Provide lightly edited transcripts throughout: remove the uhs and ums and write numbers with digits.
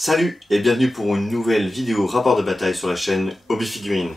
Salut et bienvenue pour une nouvelle vidéo rapport de bataille sur la chaîne Hobby Figurines.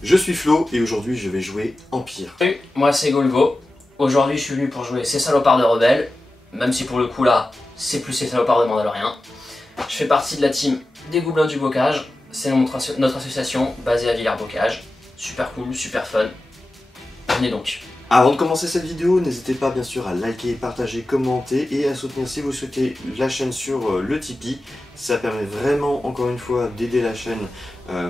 Je suis Flo et aujourd'hui je vais jouer Empire. Salut, moi c'est Golgo. Aujourd'hui je suis venu pour jouer ces salopards de rebelles, même si pour le coup là, c'est plus ces salopards de Mandaloriens. Je fais partie de la team des Gobelins du Bocage, c'est notre association basée à Villers-Bocage. Super cool, super fun. Venez donc. Avant de commencer cette vidéo, n'hésitez pas bien sûr à liker, partager, commenter et à soutenir si vous souhaitez la chaîne sur le Tipeee. Ça permet vraiment encore une fois d'aider la chaîne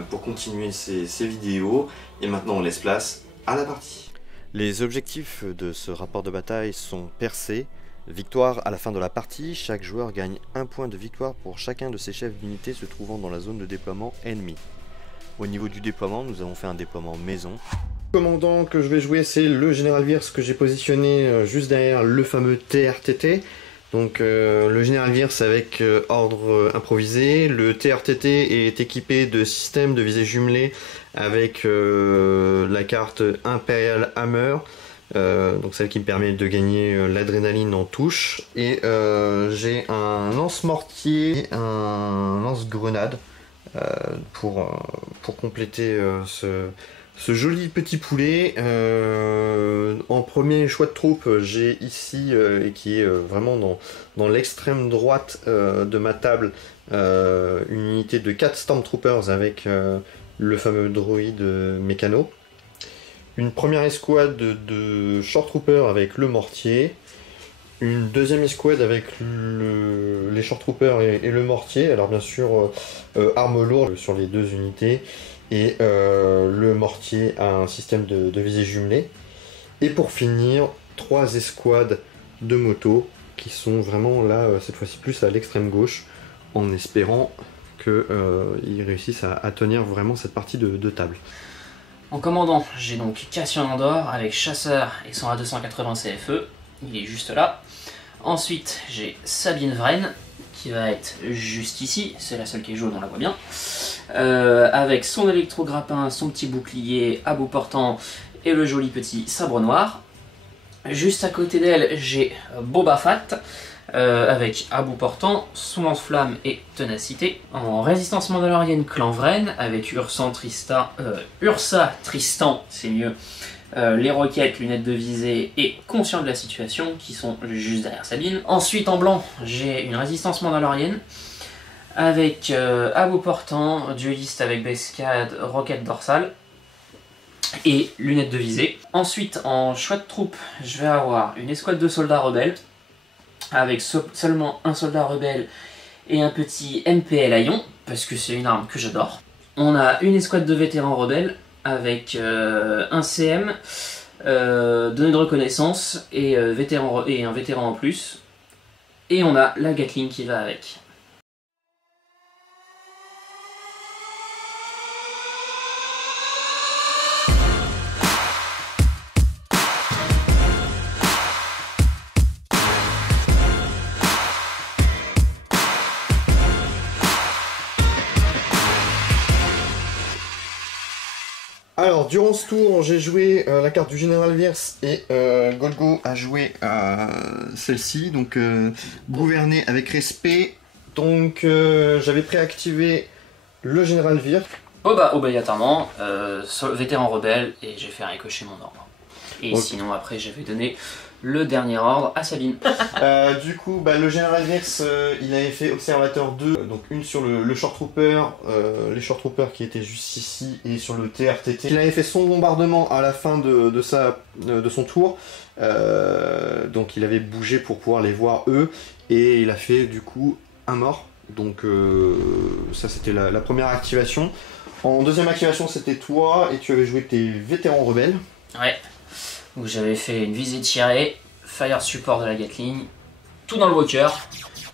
pour continuer ces vidéos. Et maintenant on laisse place à la partie. Les objectifs de ce rapport de bataille sont percés. Victoire à la fin de la partie, chaque joueur gagne un point de victoire pour chacun de ses chefs d'unité se trouvant dans la zone de déploiement ennemi. Au niveau du déploiement, nous avons fait un déploiement maison. Le commandant que je vais jouer, c'est le général Wirth que j'ai positionné juste derrière le fameux TRTT. Donc le général Wirth avec ordre improvisé. Le TRTT est équipé de systèmes de visée jumelés avec la carte Imperial Hammer. Donc celle qui me permet de gagner l'adrénaline en touche. Et j'ai un lance-mortier et un lance-grenade pour compléter ce joli petit poulet. En premier choix de troupe, j'ai ici, et qui est vraiment dans l'extrême droite de ma table, une unité de 4 Stormtroopers avec le fameux droïde mécano. Une première escouade de Short Troopers avec le mortier. Une deuxième escouade avec les Short Troopers et le mortier. Alors bien sûr, arme lourde sur les deux unités. Et le mortier a un système de visée jumelée. Et pour finir, 3 escouades de motos qui sont vraiment là, cette fois-ci plus à l'extrême gauche, en espérant qu'ils réussissent à tenir vraiment cette partie de table. En commandant, j'ai donc Cassian Andor avec chasseur et son A280 CFE, il est juste là. Ensuite, j'ai Sabine Wren qui va être juste ici, c'est la seule qui est jaune, on la voit bien. Avec son électrograppin, son petit bouclier à bout portant et le joli petit sabre noir. Juste à côté d'elle, j'ai Boba Fett avec à bout portant, son lance-flamme et ténacité. En résistance mandalorienne clan Wren avec Ursa Tristan, c'est mieux. Les roquettes, lunettes de visée et conscient de la situation qui sont juste derrière Sabine. Ensuite en blanc, j'ai une résistance mandalorienne avec à bout portant, dueliste avec Bescade, roquette dorsale et lunettes de visée. Ensuite en choix de troupe, je vais avoir une escouade de soldats rebelles avec seulement un soldat rebelle et un petit MPL Aion parce que c'est une arme que j'adore. On a une escouade de vétérans rebelles avec un CM, données de reconnaissance et un vétéran en plus. Et on a la Gatling qui va avec. Alors, durant ce tour, j'ai joué la carte du général Wirth et Golgo a joué celle-ci, donc gouverner avec respect. Donc, j'avais préactivé le général Wirth. Obligatoirement, vétéran rebelle, et j'ai fait un ricocher mon ordre. Et Okay. sinon, après, j'avais donné le dernier ordre à Sabine. Du coup, le général Vex, il avait fait Observateur 2, donc une sur le Short Trooper, les Short Troopers qui étaient juste ici, et sur le TRTT. Il avait fait son bombardement à la fin de son tour, donc il avait bougé pour pouvoir les voir eux, et il a fait du coup un mort. Donc ça c'était la première activation. En deuxième activation c'était toi, et tu avais joué tes vétérans rebelles. Ouais, où j'avais fait une visée tirée, fire support de la Gatling, tout dans le walker,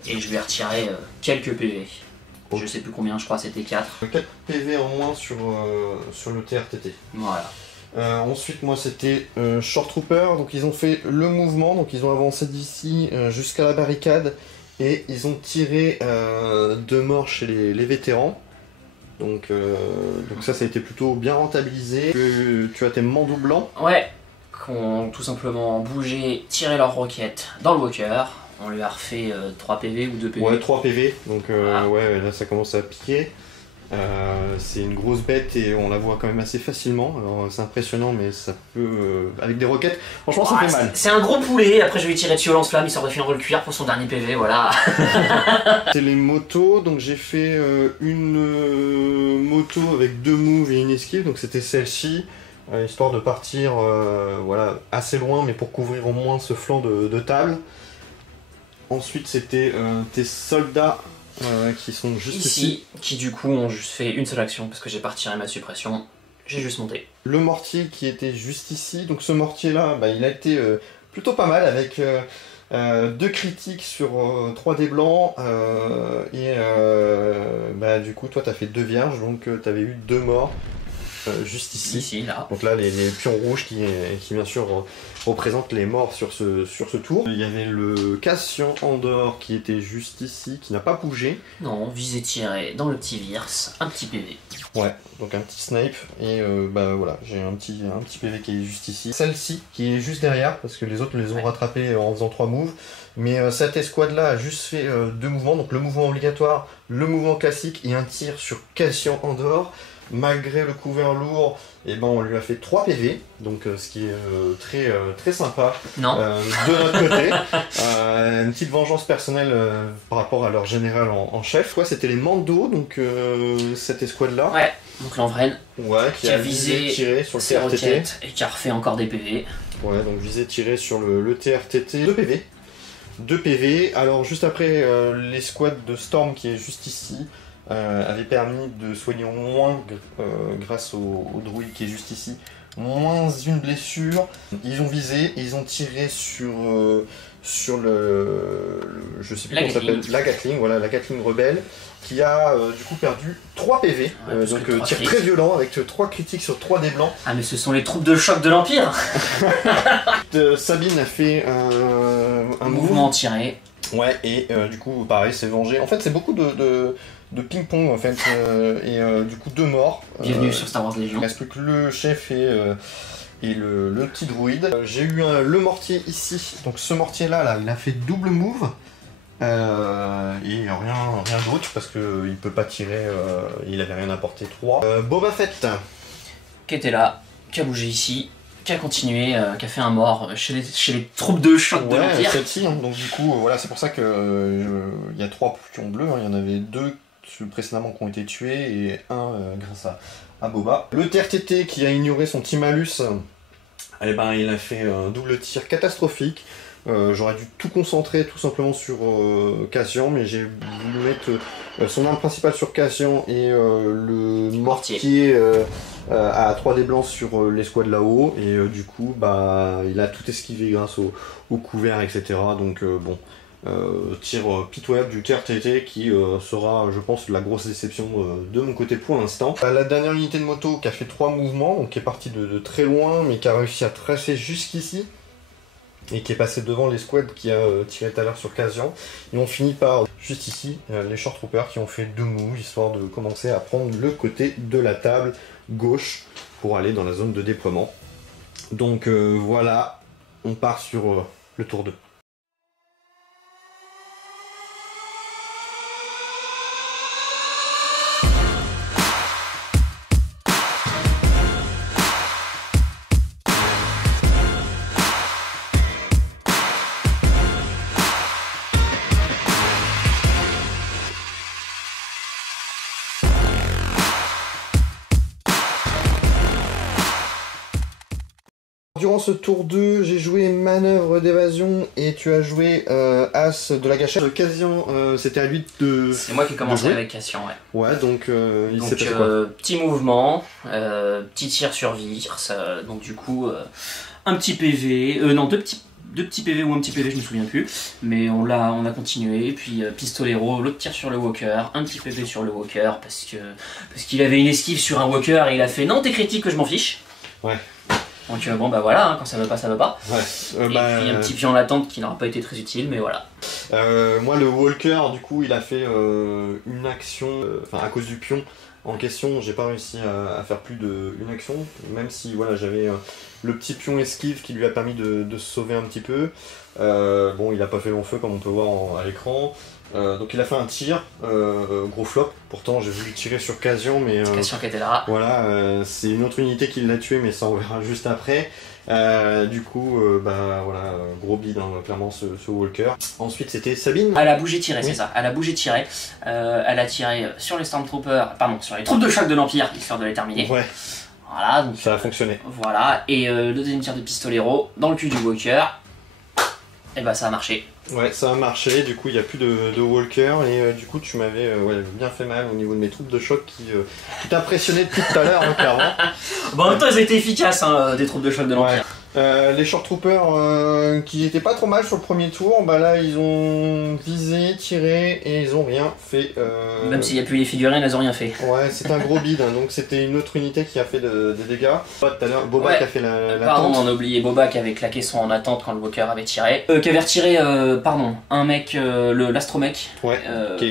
et je lui ai retiré quelques PV. Okay. Je sais plus combien, je crois c'était 4. 4 PV en moins sur le TRTT. Voilà. Ensuite moi c'était Short Trooper, donc ils ont fait le mouvement, donc ils ont avancé d'ici jusqu'à la barricade, et ils ont tiré 2 morts chez les vétérans. Donc ça a été plutôt bien rentabilisé. Tu as tes manteaux blancs. Ouais, qui ont tout simplement bougé, tiré leur roquette dans le walker. On lui a refait 3 PV ou 2 PV. Ouais, 3 PV, donc voilà. Ouais, là ça commence à piquer. C'est une grosse bête et on la voit quand même assez facilement. Alors c'est impressionnant, mais ça peut avec des roquettes, franchement ça fait mal. C'est un gros poulet. Après je vais tirer dessus au lance-flamme, il sort de finir le cuir pour son dernier PV, voilà. C'est les motos, donc j'ai fait une moto avec 2 moves et une esquive, donc c'était celle-ci, histoire de partir voilà, assez loin, mais pour couvrir au moins ce flanc de table. Ensuite c'était tes soldats qui sont juste ici, qui du coup ont juste fait une seule action parce que j'ai pas retiré ma suppression, j'ai juste monté. Le mortier qui était juste ici, donc ce mortier là, il a été plutôt pas mal avec 2 critiques sur 3 dés blancs, et du coup toi t'as fait 2 vierges, donc t'avais eu 2 morts juste ici. Là. Donc là les pions rouges qui bien sûr représentent les morts sur ce tour. Il y avait le Cassian Andor qui était juste ici, qui n'a pas bougé. Non, visé tiré dans le petit Virs, un petit PV. Ouais, donc un petit snipe, et voilà, j'ai un petit PV qui est juste ici. Celle-ci qui est juste derrière, parce que les autres les ont rattrapés en faisant 3 moves. Mais cette escouade là a juste fait 2 mouvements, donc le mouvement obligatoire, le mouvement classique et un tir sur Cassian Andor. Malgré le couvert lourd, on lui a fait 3 PV, donc ce qui est très sympa. Non. De notre côté. Une petite vengeance personnelle par rapport à leur général en chef. Quoi, c'était les Mando, donc cette escouade là. Ouais, donc l'Envraine. Ouais, qui a visé tiré sur le TRTT. Et qui a refait encore des PV. Ouais, donc visé tiré sur le TRTT. 2 PV. 2 PV. Alors juste après l'escouade de Storm qui est juste ici. Avait permis de soigner au moins, grâce au druide qui est juste ici, moins une blessure. Ils ont visé et ils ont tiré sur je sais plus comment ça s'appelle, la Gatling, voilà, la Gatling rebelle, qui a du coup perdu 3 PV, donc tir très violent avec 3 critiques sur 3 dés blancs. Ah mais ce sont les troupes de choc de l'Empire. Sabine a fait un mouvement tiré. Ouais, et du coup pareil, c'est vengé. En fait c'est beaucoup de ping-pong en fait, et du coup 2 morts. Bienvenue sur Star Wars Légion. Il reste plus que le chef et le petit druide. J'ai eu le mortier ici, donc ce mortier là il a fait double move, et rien d'autre parce qu'il peut pas tirer, il avait rien apporté 3. Boba Fett qui était là, qui a bougé ici, qui a continué, qui a fait un mort chez les troupes de choc de l'Empire. Celle-ci, hein, donc du coup voilà, c'est pour ça que il y a 3 pions bleus, hein, il y en avait 2 précédemment qui ont été tués et 1 grâce à Boba. Le TRTT qui a ignoré son petit malus, il a fait un double tir catastrophique. J'aurais dû tout concentrer tout simplement sur Cassian, mais j'ai voulu mettre son arme principale sur Cassian et le mortier à 3 dés blancs sur l'escouade là-haut, et du coup il a tout esquivé grâce au couvert, etc. Donc bon, tir pitoyable du TRTT qui sera, je pense, la grosse déception de mon côté pour l'instant. La dernière unité de moto qui a fait 3 mouvements, donc qui est partie de très loin, mais qui a réussi à tracer jusqu'ici, et qui est passé devant l'escouade qui a tiré tout à l'heure sur Cassian. Et on finit par, juste ici, les Short Troopers qui ont fait 2 moves, histoire de commencer à prendre le côté de la table gauche pour aller dans la zone de déploiement. Donc voilà, on part sur le tour 2. Durant ce tour 2, j'ai joué manœuvre d'évasion et tu as joué As de la gâchette. Cassian, c'était à lui de. C'est moi qui ai commencé avec Cassian, ouais. Ouais, donc il s'est passé quoi? Petit mouvement, petit tir sur Virse, donc du coup, un petit PV, non, deux petits PV ou un petit PV, je me souviens plus, mais on a continué, puis Pistolero, l'autre tir sur le Walker, un petit PV sur le Walker, parce qu'il avait une esquive sur un Walker et il a fait non, t'es critique, que je m'en fiche. Ouais. Donc bon bah voilà, hein, quand ça veut pas, ça veut pas. Ouais. Et puis un petit pion en attente qui n'aura pas été très utile, mais voilà. Moi le Walker, du coup, il a fait une action, à cause du pion en question, j'ai pas réussi à faire plus d'une action, même si voilà, j'avais le petit pion esquive qui lui a permis de se sauver un petit peu. Bon, il a pas fait long feu comme on peut voir à l'écran. Donc il a fait un tir, gros flop, pourtant j'ai voulu tirer sur Cassian, mais Cassian qui était là. voilà, c'est une autre unité qui l'a tué, mais ça on verra juste après. Du coup, voilà, gros bid, hein, clairement ce Walker. Ensuite c'était Sabine. Elle a bougé tiré, Oui. c'est ça, elle a bougé tiré. Elle a tiré sur les Stormtroopers, pardon, sur les troupes de choc de l'Empire, histoire de les terminer. Ouais, Voilà, donc ça a fonctionné. voilà, et le deuxième tir de Pistolero dans le cul du Walker. Et bah ça a marché. Ouais, ça a marché, du coup il n'y a plus de Walker, et du coup tu m'avais bien fait mal au niveau de mes troupes de choc qui t'impressionnaient depuis tout à l'heure, hein, clairement. Bon, en même temps, elles étaient efficaces, hein, des troupes de choc de l'Empire. Ouais. Les Short Troopers qui étaient pas trop mal sur le premier tour, bah là ils ont visé, tiré et ils ont rien fait. Même s'il n'y a plus les figurines, elles ont rien fait. Ouais, c'est un gros bid, hein, donc c'était une autre unité qui a fait des dégâts. Pas tout à l'heure, Boba Ouais. qui a fait la Pardon, tente. on a oublié Boba qui avait claqué son en attente quand le Walker avait tiré. Qui avait retiré, un mec, l'astromec, Ouais,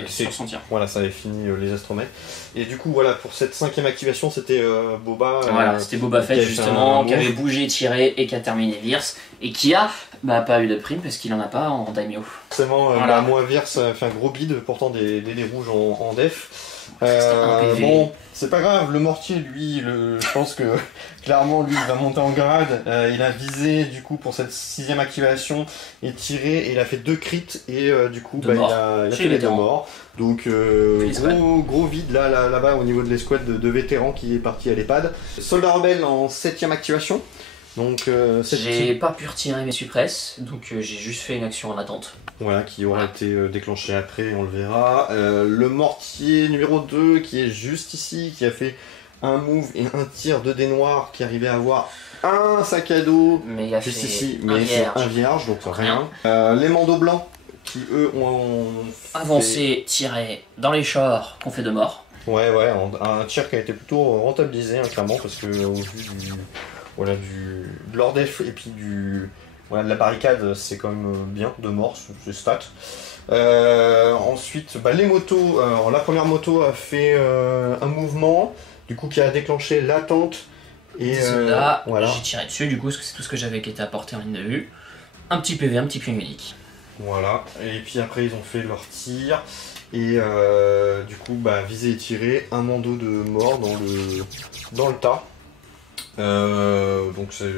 sur son tir. voilà, ça avait fini les astromètres. Et du coup, voilà, pour cette 5ème activation, c'était Boba. Voilà, c'était Boba qui Fett avait fait justement, un qui avait move. bougé, tiré et qui a terminé Virse, et qui a pas eu de prime parce qu'il en a pas en Daimyo. Forcément, Voilà. moi, Virse fait un gros bid, pourtant des rouges en def. C'était un PV. Bon, c'est pas grave, le mortier, lui, je pense que clairement, lui, il va monter en grade. Il a visé, du coup, pour cette 6ème activation, et tiré, et il a fait 2 crits, et du coup, Deux morts. il a Chez fait les les 2 vétérans. morts. Donc, l'escouade. gros vide là-bas au niveau de l'escouade de vétérans qui est parti à l'EHPAD. Soldat rebelle en 7ème activation. Donc, J'ai pas pu retirer mes suppresses, donc j'ai juste fait une action en attente. voilà, qui aura été déclenché après, on le verra. Le mortier numéro 2 qui est juste ici, qui a fait un move et un tir de dés noirs qui arrivait à avoir un sac à dos Mais il a juste fait ici, un mais c'est vierge. un vierge, donc rien. Les manteaux blancs qui eux ont fait- Avancé, tiré dans les chars, qu'on fait de mort. Ouais, un tir qui a été plutôt rentabilisé, hein, clairement, parce que au vu de leur def et puis de la barricade, c'est quand même bien, de mort, c'est stat. Ensuite, les motos, la première moto a fait un mouvement, du coup qui a déclenché l'attente. Et Là, voilà. j'ai tiré dessus, du coup, parce que c'est tout ce que j'avais qui était apporté en ligne de vue. Un petit PV, un petit pion unique. Voilà, et puis après ils ont fait leur tir, et du coup, visé et tiré, un mando de mort dans le tas. Donc c'est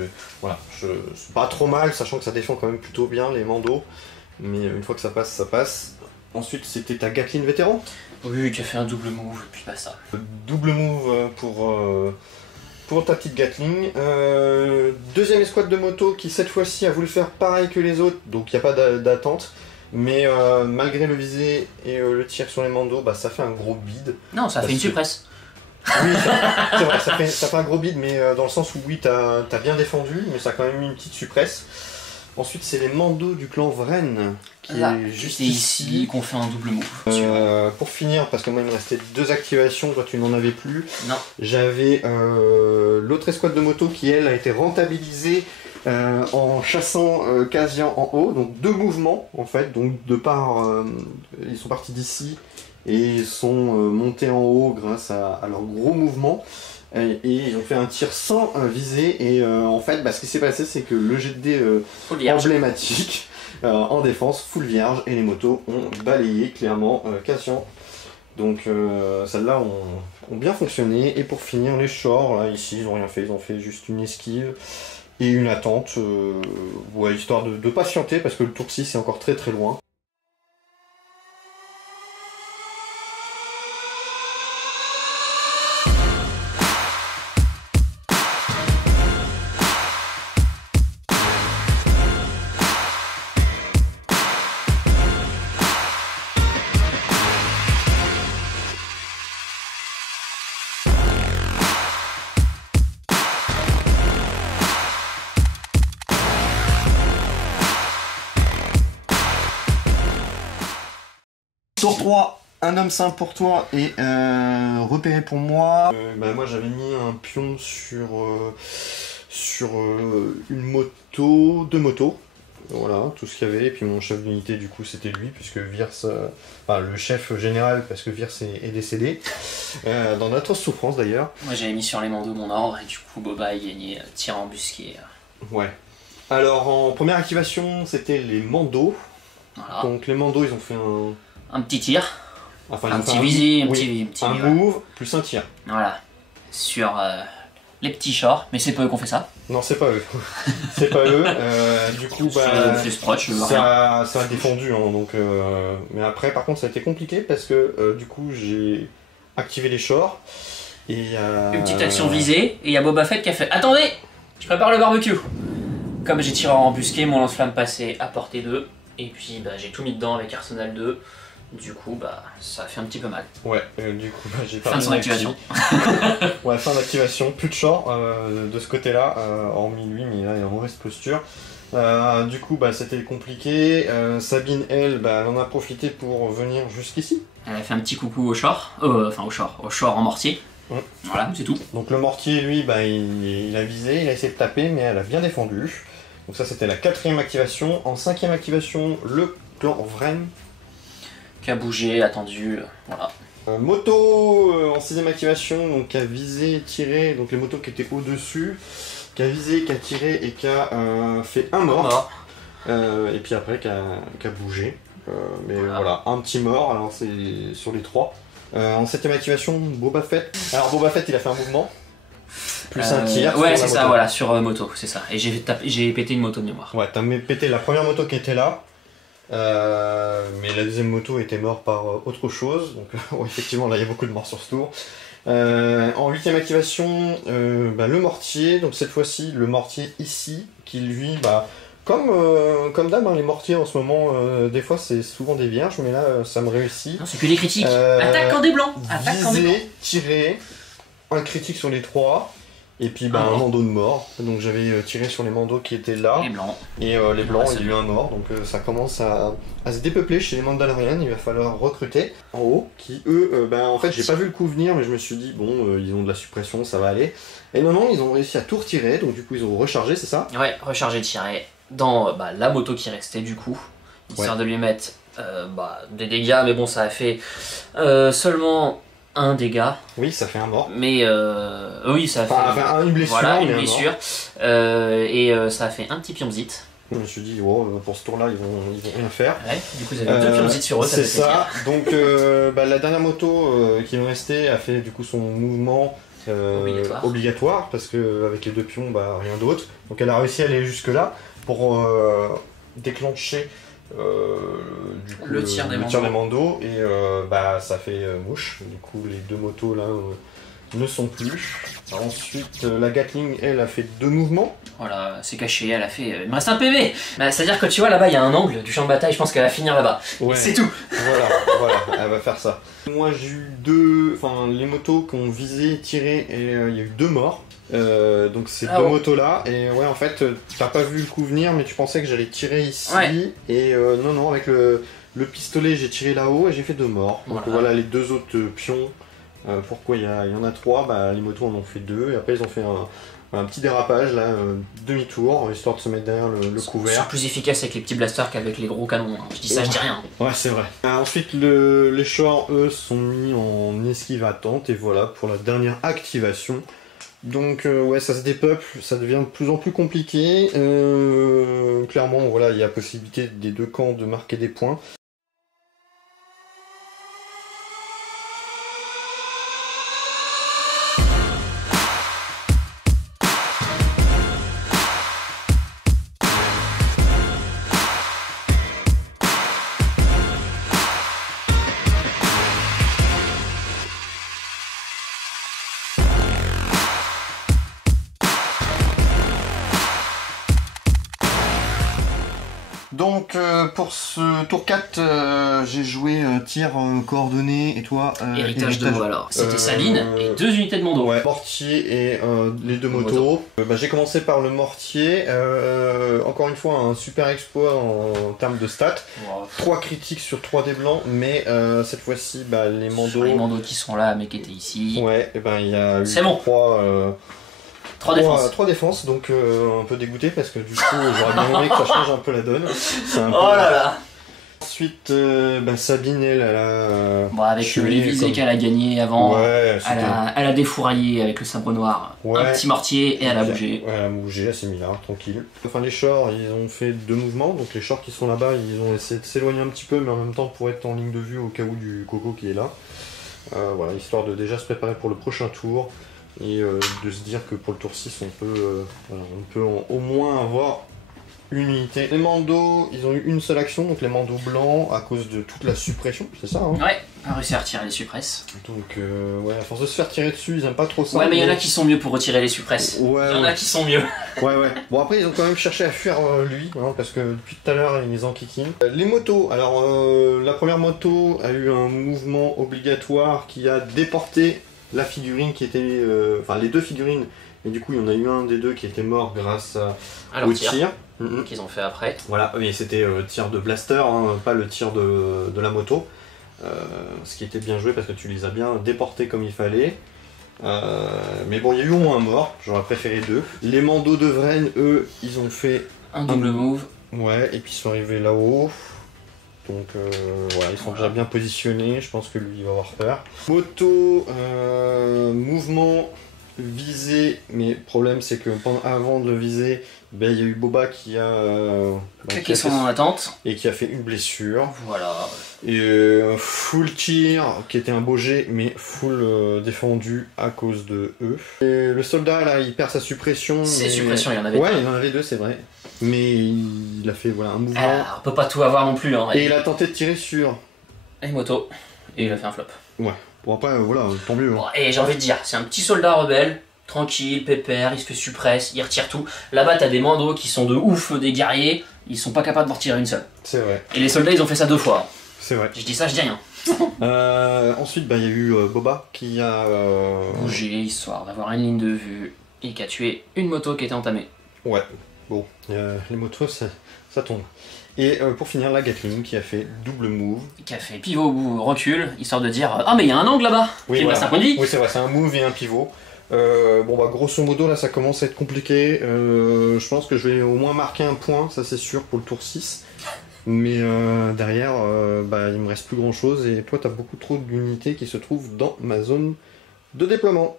pas trop mal, sachant que ça défend quand même plutôt bien les mandos, mais une fois que ça passe, ça passe. Ensuite c'était ta Gatling vétéran. Oui, qui a fait un double move, et puis pas ça. Double move pour ta petite Gatling. Deuxième escouade de moto qui cette fois-ci a voulu faire pareil que les autres, donc il n'y a pas d'attente. Mais malgré le visé et le tir sur les mandos, ça fait un gros bid. Non, ça a fait une suppresse. Oui, c'est vrai, ça fait un gros bid, mais dans le sens où oui, t'as bien défendu, mais ça a quand même mis une petite suppresse. Ensuite, c'est les mandos du clan Vren, qui Là, est juste c'est ici qu'on fait un double move. Pour finir, parce que moi il me restait 2 activations, toi tu n'en avais plus. Non. J'avais l'autre escouade de moto qui elle a été rentabilisée en chassant Cassian en haut, donc 2 mouvements en fait, donc de part ils sont partis d'ici et ils sont montés en haut grâce à leur gros mouvement. Et ils ont fait un tir sans viser, et en fait ce qui s'est passé c'est que le jet de dés emblématique en défense, full vierge, et les motos ont balayé clairement Cassian. Donc celles-là ont bien fonctionné. Et pour finir, les shorts, là ici ils ont rien fait, ils ont fait juste une esquive et une attente, histoire de patienter parce que le tour 6 est encore très très loin. Tour 3, un homme simple pour toi et repéré pour moi. Moi j'avais mis un pion sur une moto, deux motos. Voilà, tout ce qu'il y avait. Et puis mon chef d'unité, du coup, c'était lui, puisque Virs, le chef général, parce que Virs est décédé. Dans d'atroces souffrances d'ailleurs. Moi j'avais mis sur les mandos mon ordre, et du coup, Boba a gagné tir embusqué. Ouais. Alors en première activation, c'était les mandos. Voilà. Donc les mandos, ils ont fait un petit tir. Enfin, un petit visé, un petit petit move, plus un tir. Voilà. Sur les petits chars, mais c'est pas eux qu'on fait ça. Non, c'est pas eux. C'est pas eux. Du coup, ça a défendu. Hein, donc, mais après, par contre, ça a été compliqué parce que du coup, j'ai activé les shorts. Et, une petite action visée, et il y a Boba Fett qui a fait « Attendez, je prépare le barbecue !» Comme j'ai tiré en embusqué, mon lance-flamme passait à portée 2. Et puis j'ai tout mis dedans avec Arsenal 2. Du coup, ça a fait un petit peu mal. Ouais, du coup, j'ai pas fin de son activation. Ouais, fin d'activation, plus de short de ce côté-là, hormis lui, mais là il est en mauvaise posture. Du coup, c'était compliqué. Sabine, elle, elle en a profité pour venir jusqu'ici. Elle a fait un petit coucou au short, au short en mortier. Voilà, c'est tout. Donc le mortier, lui, il a visé, il a essayé de taper, mais elle a bien défendu. Donc ça, c'était la 4ème activation. En 5ème activation, le clan Vren. Qui a bougé, attendu, voilà. Moto en 6ème activation, donc qui a visé, tiré, donc les motos qui étaient au-dessus, qui a visé, qui a tiré et qui a fait un mort. Et puis après, qui a bougé. Mais voilà, un petit mort, alors c'est sur les 3. En 7ème activation, Boba Fett. Alors Boba Fett, il a fait un mouvement. Plus un tir. Ouais, c'est ça, voilà, sur moto, c'est ça. Et j'ai pété une moto de mémoire. Ouais, t'as pété la première moto qui était là. Mais la deuxième moto était morte par autre chose. Donc, effectivement, là, il y a beaucoup de morts sur ce tour. En 8ème activation, le mortier. Donc, cette fois-ci, le mortier ici, qui lui, comme d'hab, les mortiers en ce moment, des fois, c'est souvent des vierges, mais là, ça me réussit. Non, c'est que des critiques. Attaquant des blancs. Viser, tirer, un critique sur les 3. Et puis un mando de mort, donc j'avais tiré sur les mandos qui étaient là. Les blancs. Et les blancs, il y a eu un mort, donc ça commence à se dépeupler chez les Mandalorians, il va falloir recruter en haut, qui eux, en fait j'ai pas vu le coup venir, mais je me suis dit, bon, ils ont de la suppression, ça va aller. Et non, ils ont réussi à tout retirer, donc du coup ils ont rechargé, c'est ça? Ouais, rechargé, tiré dans la moto qui restait du coup, histoire de lui mettre des dégâts, mais bon, ça a fait seulement un dégât. Oui, ça fait un mort. Mais oui, ça a fait une blessure. Voilà, une blessure. Et ça a fait un petit pionzite. Je me suis dit, pour ce tour-là, ils vont rien faire. Ouais, du coup, vous avez deux pionzites sur eux, c'est ça. Donc, la dernière moto qui nous restait a fait du coup son mouvement obligatoire parce que avec les deux pions, rien d'autre. Donc, elle a réussi à aller jusque-là pour déclencher le tir des mandos et ça fait mouche. Du coup les deux motos là ne sont plus. Alors, ensuite la Gatling, elle a fait 2 mouvements. Voilà, c'est caché, elle a fait il me reste un PV. C'est à dire que tu vois là-bas il y a un angle du champ de bataille, je pense qu'elle va finir là-bas. Ouais. C'est tout. Voilà, elle va faire ça. Moi j'ai eu les motos qui ont visé, tiré et il y a eu 2 morts. Donc ces deux motos là, et ouais, en fait t'as pas vu le coup venir, mais tu pensais que j'allais tirer ici, et non, avec le pistolet j'ai tiré là-haut et j'ai fait 2 morts. Donc voilà les 2 autres pions. Pourquoi il y en a 3, les motos en ont fait 2, et après ils ont fait un petit dérapage là, demi-tour, histoire de se mettre derrière le couvert. C'est plus efficace avec les petits blasters qu'avec les gros canons, hein. Je dis ça, je dis rien. Ouais, c'est vrai. Ensuite les shorts, eux, sont mis en esquive attente, et voilà pour la dernière activation. Donc ça se dépeuple, ça devient de plus en plus compliqué. Clairement, voilà, il y a possibilité des deux camps de marquer des points. Donc pour ce tour 4, j'ai joué tir coordonné et toi héritage de moi alors. C'était Sabine et 2 unités de Mando. Ouais, mortier et les 2 motos. J'ai commencé par le mortier. Encore une fois, un super exploit en termes de stats. Wow. 3 critiques sur 3 des blancs, mais cette fois-ci, les mandos. Sur les mandos qui sont là, mais qui étaient ici. Ouais, et il y a eu 3 défenses, donc un peu dégoûté parce que du coup j'aurais bien aimé que ça change un peu la donne. Oh là là. Ensuite, Sabine, elle a... avec les visées qu'elle a gagné avant, elle a défouraillé avec le sabre noir, un petit mortier et elle a bougé. Ouais, elle a bougé, assez similaire, tranquille. Enfin, les chars, ils ont fait 2 mouvements, donc les chars qui sont là-bas, ils ont essayé de s'éloigner un petit peu, mais en même temps pour être en ligne de vue au cas où du coco qui est là. Voilà, histoire de déjà se préparer pour le prochain tour. Et de se dire que pour le tour 6 on peut au moins avoir une unité. Les mandos, ils ont eu une seule action, donc les mandos blancs à cause de toute la suppression, c'est ça hein. Ouais, on a réussi à retirer les suppresses. Donc à force de se faire tirer dessus, ils aiment pas trop ça. Ouais mais il y en a qui sont mieux pour retirer les suppresses. Ouais, il y en a qui sont mieux. Ouais. Bon après ils ont quand même cherché à fuir lui, hein, parce que depuis tout à l'heure ils les enquiquinent. Les motos, alors la première moto a eu un mouvement obligatoire qui a déporté la figurine qui était... Enfin les 2 figurines, et du coup il y en a eu un des 2 qui était mort grâce au tir. Qu'ils ont fait après. Voilà, mais c'était tir de blaster, hein, pas le tir de la moto. Ce qui était bien joué parce que tu les as bien déportés comme il fallait. Mais bon, il y a eu au moins un mort, j'aurais préféré 2. Les mandos de Vren, eux, ils ont fait... un double move. Ouais, et puis ils sont arrivés là-haut. Donc voilà, ils sont déjà bien positionnés, je pense que lui il va avoir peur. Moto, mouvement, visée, mais le problème c'est que avant de le viser, il y a eu Boba qui a claqué son attente et qui a fait une blessure. Voilà. Et full tir qui était un beau jet, mais full défendu à cause de eux. Et le soldat là, il perd sa suppression. Ses suppressions, il y en avait. Ouais, il y en avait 2, c'est vrai. Mais il a fait un mouvement. On peut pas tout avoir non plus. Hein, et il a tenté de tirer sur... et moto. Et il a fait un flop. Ouais. Bon après, voilà, tant mieux. Hein. Bon, et j'ai envie de dire, c'est un petit soldat rebelle, tranquille, pépère, il se fait suppresse, il retire tout. Là-bas, t'as des mandos qui sont de ouf, des guerriers, ils sont pas capables d'en retirer une seule. C'est vrai. Et les soldats, ils ont fait ça 2 fois. C'est vrai. Je dis ça, je dis rien. Ensuite, il y a eu Boba qui a... bougé, histoire d'avoir une ligne de vue, et qui a tué une moto qui était entamée. Ouais. Bon, les motos, ça tombe. Et pour finir, la Gatling qui a fait double move. Qui a fait pivot ou recul, histoire de dire ah mais il y a un angle là-bas. Oui, voilà. C'est un point de vie. Oui c'est vrai, c'est un move et un pivot. Grosso modo là ça commence à être compliqué. Je pense que je vais au moins marquer un point, ça c'est sûr pour le tour 6. Mais derrière, il me reste plus grand chose et toi t'as beaucoup trop d'unités qui se trouvent dans ma zone de déploiement.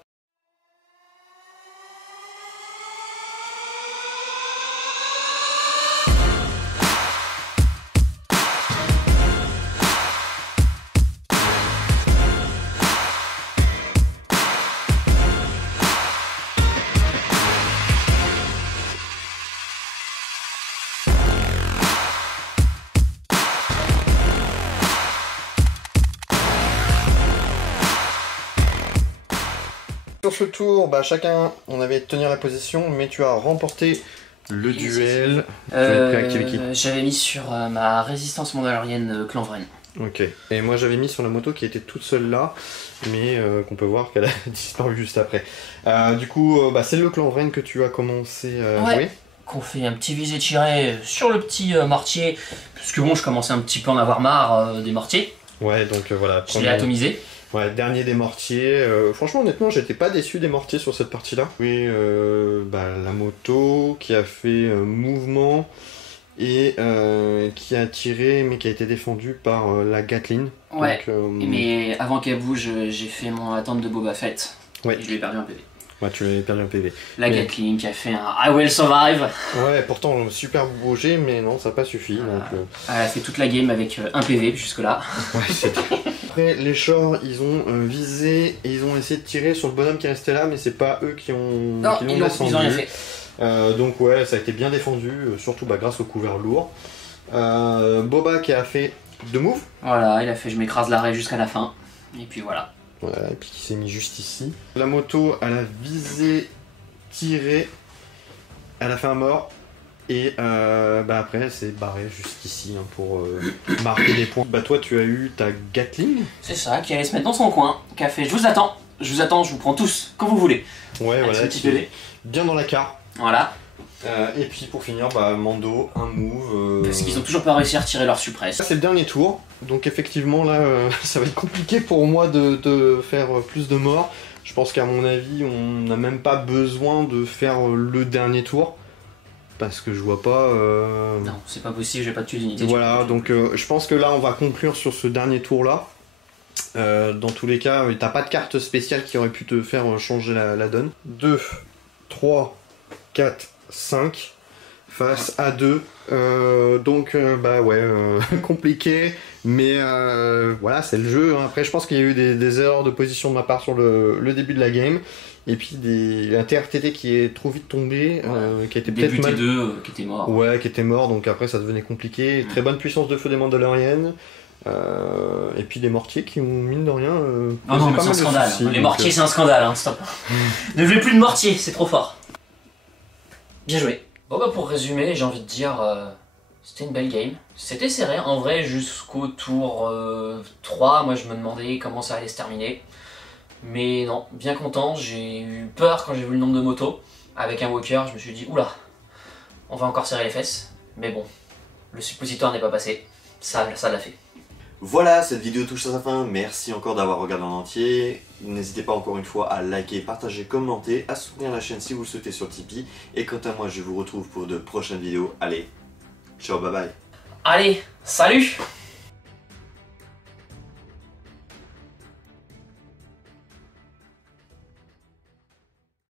Sur ce tour, chacun, on avait tenir la position, mais tu as remporté le duel. J'avais mis sur ma résistance mandalorienne Clan Vren. Ok. Et moi j'avais mis sur la moto qui était toute seule là, mais qu'on peut voir qu'elle a disparu juste après. Du coup, c'est le Clan Vren que tu as commencé à jouer. Qu'on fait un petit visé tiré sur le petit mortier, parce que bon, je commençais un petit peu à en avoir marre des mortiers. Ouais, donc voilà. Je l'ai atomisé. Ouais, dernier des mortiers. Franchement, honnêtement, j'étais pas déçu des mortiers sur cette partie-là. Oui, la moto qui a fait mouvement et qui a tiré, mais qui a été défendue par la Gatling. Ouais, donc, mais avant qu'elle bouge, j'ai fait mon attente de Boba Fett. Ouais. Et je lui ai perdu un PV. Ouais, tu l'avais perdu un PV. La Gatling qui a fait un I will survive. Ouais, pourtant super beau jet, mais non, ça n'a pas suffi. Donc, elle a fait toute la game avec un PV jusque-là. Ouais, c'était... Après, les chars, ils ont visé et ils ont essayé de tirer sur le bonhomme qui restait là, mais c'est pas eux qui l'ont descendu. Ils ont rien fait. Donc ouais, ça a été bien défendu, surtout grâce au couvert lourd. Boba qui a fait 2 moves. Voilà, il a fait je m'écrase l'arrêt jusqu'à la fin. Et puis voilà. Voilà, et puis qui s'est mis juste ici. La moto, elle a visé, tiré, elle a fait un mort. Et après c'est barré jusqu'ici hein, pour marquer des points. Bah toi tu as eu ta Gatling. C'est ça, qui allait se mettre dans son coin, qui a fait je vous attends, je vous prends tous, quand vous voulez. Ouais, avec voilà, ce petit bébé. bien dans la carte. Voilà. Et puis pour finir, Mando, un move. Parce qu'ils ont toujours pas réussi à retirer leur suppresse. C'est le dernier tour, donc effectivement là ça va être compliqué pour moi de faire plus de morts. Je pense qu'à mon avis on n'a même pas besoin de faire le dernier tour. Parce que je vois pas... Non, c'est pas possible, j'ai pas de tuer d'unité. Voilà, donc je pense que là on va conclure sur ce dernier tour là. Dans tous les cas, t'as pas de carte spéciale qui aurait pu te faire changer la donne. 2, 3, 4, 5 face à 2. Compliqué, mais voilà, c'est le jeu. Hein. Après, je pense qu'il y a eu des erreurs de position de ma part sur le début de la game. Et puis un TRTT qui est trop vite tombé, qui a été peut-être mal... qui était mort. Ouais, qui était mort, donc après ça devenait compliqué. Très bonne puissance de feu des Mandaloriennes. Et puis des mortiers qui ont, mine de rien... non, mais c'est un scandale. Les mortiers, c'est un scandale, hein, stop. Ne jouez plus de mortier, c'est trop fort. Bien joué. Bon pour résumer, j'ai envie de dire... C'était une belle game. C'était serré, en vrai, jusqu'au tour 3. Moi, je me demandais comment ça allait se terminer. Mais non, bien content. J'ai eu peur quand j'ai vu le nombre de motos. Avec un walker, je me suis dit, oula, on va encore serrer les fesses. Mais bon, le suppositoire n'est pas passé. Ça l'a fait. Voilà, cette vidéo touche à sa fin. Merci encore d'avoir regardé en entier. N'hésitez pas encore une fois à liker, partager, commenter, à soutenir la chaîne si vous le souhaitez sur Tipeee. Et quant à moi, je vous retrouve pour de prochaines vidéos. Allez, ciao, bye bye. Allez, salut!